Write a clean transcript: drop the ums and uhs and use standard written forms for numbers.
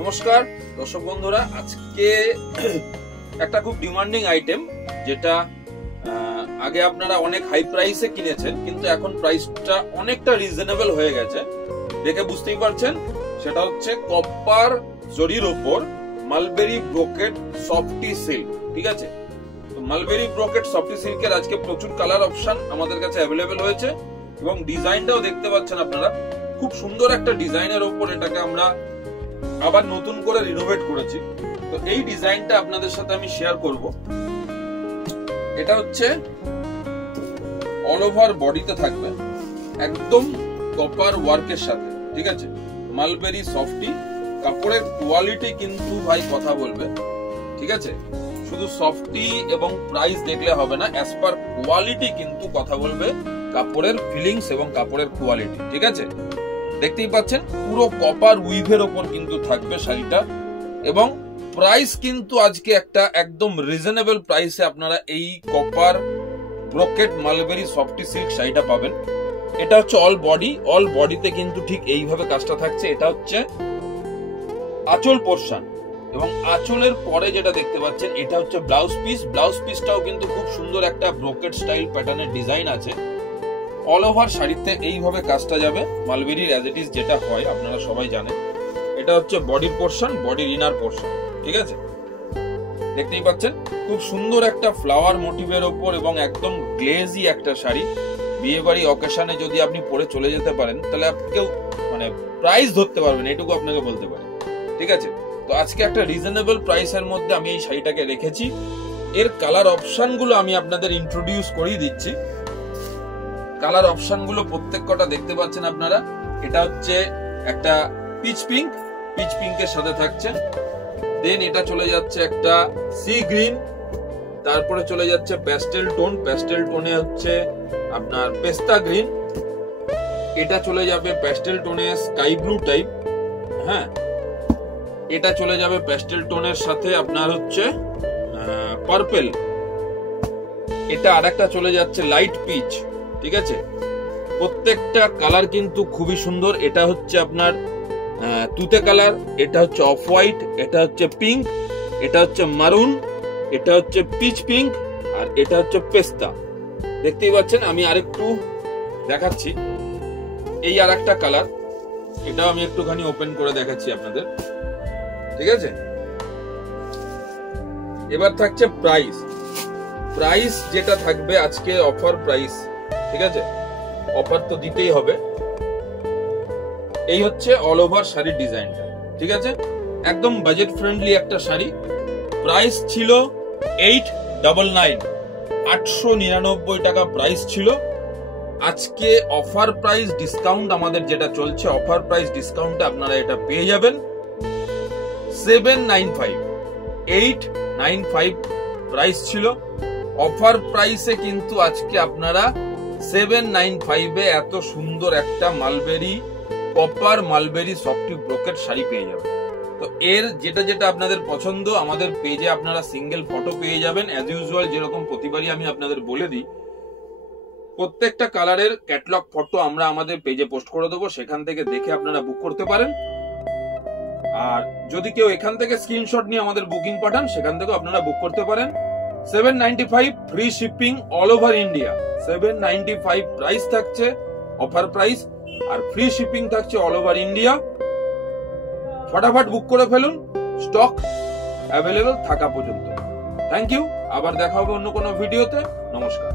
নমস্কার দর্শক বন্ধুরা, আজকে একটা খুব ডিমান্ডিং আইটেম যেটা আগে আপনারা অনেক হাই প্রাইসে কিনেছেন, কিন্তু এখন প্রাইসটা অনেকটা রিজনেবল হয়ে গেছে। দেখে বুঝতেই পারছেন, সেটা হচ্ছে কপার জরির উপর মালবেরি ব্রোকেট সফটি সিল্ক। ঠিক আছে, তো মালবেরি ব্রোকেট সফটি সিল্কের আজকে প্রচুর কালার অপশন আমাদের কাছে অ্যাভেলেবেল হয়েছে এবং ডিজাইনটাও দেখতে পাচ্ছেন আপনারা। খুব সুন্দর একটা ডিজাইনের উপর এটাকে আমরা আবার নতুন করে রিনোভেট করেছি। তো এই ডিজাইনটা আপনাদের সাথে আমি শেয়ার করব। এটা হচ্ছে অল ওভার বডিতে থাকবে একদম কপার ওয়ার্কের সাথে। ঠিক আছে, মালবেরি সফটি, কাপড়ের কোয়ালিটি কিন্তু ভাই কথা বলবে। ঠিক আছে, শুধু সফটি এবং প্রাইস দেখলে হবে না, অ্যাজ পার কোয়ালিটি কিন্তু কথা বলবে, কাপড়ের ফিলিংস এবং কাপড়ের কোয়ালিটি। ঠিক আছে, দেখতেই পাচ্ছেন পুরো কপার উইভের ওপর কিন্তু থাকবে শাড়িটা এবং প্রাইস কিন্তু আজকে একটা একদম রিজনেবল প্রাইসে আপনারা এই copper brocade mulberry softy silk শাড়িটা পাবেন। এটা হচ্ছে অল বডিতে কিন্তু ঠিক এইভাবে কাজটা থাকছে। এটা হচ্ছে আঁচল পোরশন এবং আঁচলের পরে যেটা দেখতে পাচ্ছেন এটা হচ্ছে ব্লাউজ পিস। ব্লাউজ পিসটাও কিন্তু খুব সুন্দর একটা ব্রোকেট স্টাইল প্যাটার্নের ডিজাইন আছে। অল ওভার শাড়িতে এইভাবে কাজটা যাবে মালবেরির অ্যাজ ইট ইজ যেটা হয় আপনারা সবাই জানেন। এটা হচ্ছে বডির পোরশন, বডির ইনার পোরশন। ঠিক আছে, দেখতেই পাচ্ছেন খুব সুন্দর একটা ফ্লাওয়ার মোটিভের ওপর এবং একদম গ্লেজি একটা শাড়ি। বিয়ে বাড়ি অকেশনে যদি আপনি পরে চলে যেতে পারেন তাহলে আপনি কেউ মানে প্রাইস ধরতে পারবেন, এটুকু আপনাকে বলতে পারি। ঠিক আছে, তো আজকে একটা রিজনেবল প্রাইসের মধ্যে আমি এই শাড়িটাকে রেখেছি। এর কালার অপশন গুলো আমি আপনাদের ইন্ট্রোডিউস করিয়ে দিচ্ছি। কালার অপশন গুলো প্রত্যেক কটা দেখতে পাচ্ছেন আপনারা। এটা হচ্ছে একটা পিচ পিঙ্কের সাথে থাকছে, দেন এটা চলে যাচ্ছে একটা সি গ্রিন, তারপরে চলে যাচ্ছে প্যাস্টেল টোনে হচ্ছে আপনার পেস্তা গ্রিন, এটা চলে যাবে প্যাস্টেল টোনে স্কাই ব্লু টাইপ। হ্যাঁ, এটা চলে যাবে প্যাস্টেল টোনের সাথে আপনার হচ্ছে পার্পেল, এটা আরেকটা চলে যাচ্ছে লাইট পিচ। ঠিক আছে, প্রত্যেকটা কালার কিন্তু খুবই সুন্দর। এটা হচ্ছে আপনার তুতে কালার, এটা হচ্ছে অফ হোয়াইট, এটা হচ্ছে পিঙ্ক, এটা হচ্ছে মারুন, এটা হচ্ছে পিচ পিঙ্ক, আর এটা হচ্ছে পেস্তা। দেখতেই পাচ্ছেন, আমি আরেকটু দেখাচ্ছি। এই আর একটা কালার, এটাও আমি একটুখানি ওপেন করে দেখাচ্ছি আপনাদের। ঠিক আছে, এবার থাকছে প্রাইস যেটা থাকবে আজকে অফার প্রাইস। ঠিক আছে, অফার তো দিতেই হবে। এই হচ্ছে অল ওভার শাড়ির ডিজাইনটা। ঠিক আছে, একদম বাজেট ফ্রেন্ডলি একটা শাড়ি। প্রাইস ছিল 899 টাকা প্রাইস ছিল। আজকে অফার প্রাইস ডিসকাউন্ট আমাদের যেটা চলছে, অফার প্রাইস ডিসকাউন্টে আপনারা এটা পেয়ে যাবেন 895 প্রাইস ছিল। অফার প্রাইসে কিন্তু আজকে আপনারা 795 এত সুন্দর একটা copper mulberry softy brocade sari পেয়ে যাবেন। তো এর যেটা আপনাদের পছন্দ আমাদের পেজে আপনারা সিঙ্গেল ফটো পেয়ে যাবেন। অ্যাজ ইউজুয়াল যেরকম প্রতিবারই আমি আপনাদের বলে দিই, প্রত্যেকটা কালারের ক্যাটালগ ফটো আমরা আমাদের পেজে পোস্ট করে দেবো, সেখান থেকে দেখে আপনারা বুক করতে পারেন। আর যদি কেউ এখান থেকে স্ক্রিনশট নিয়ে আমাদের বুকিং পাঠান, সেখান থেকে আপনারা বুক করতে পারেন। 795 free shipping all over India. 795 price থাকছে অফার প্রাইস, আর ফ্রি শিপিং থাকছে অল ওভার ইন্ডিয়া। ফটাফট বুক করে ফেলুন, স্টক অ্যাভেলেবল থাকা পর্যন্ত। থ্যাংক ইউ, আবার দেখা হবে অন্য কোনো ভিডিওতে। নমস্কার।